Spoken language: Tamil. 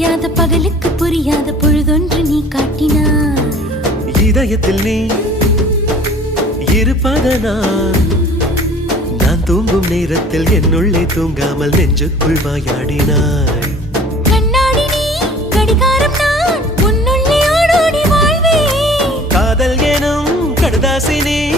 விடியாத பகலுக்கு புரியாத பொழுதொன்று நீ காட்டினாய். இதயத்தில் நீ இருப்பதனால் நான் தூங்கும் நேரத்தில் என்னுள்ளே தூங்காமல் நெஞ்சுக்குள் வாயாடினாய். கண்ணாடி நீ கடிகாரம் நான் உன்னுள்ளே ஓடோடி வாழ்வே. காதல் எனும் கடுதாசி நீ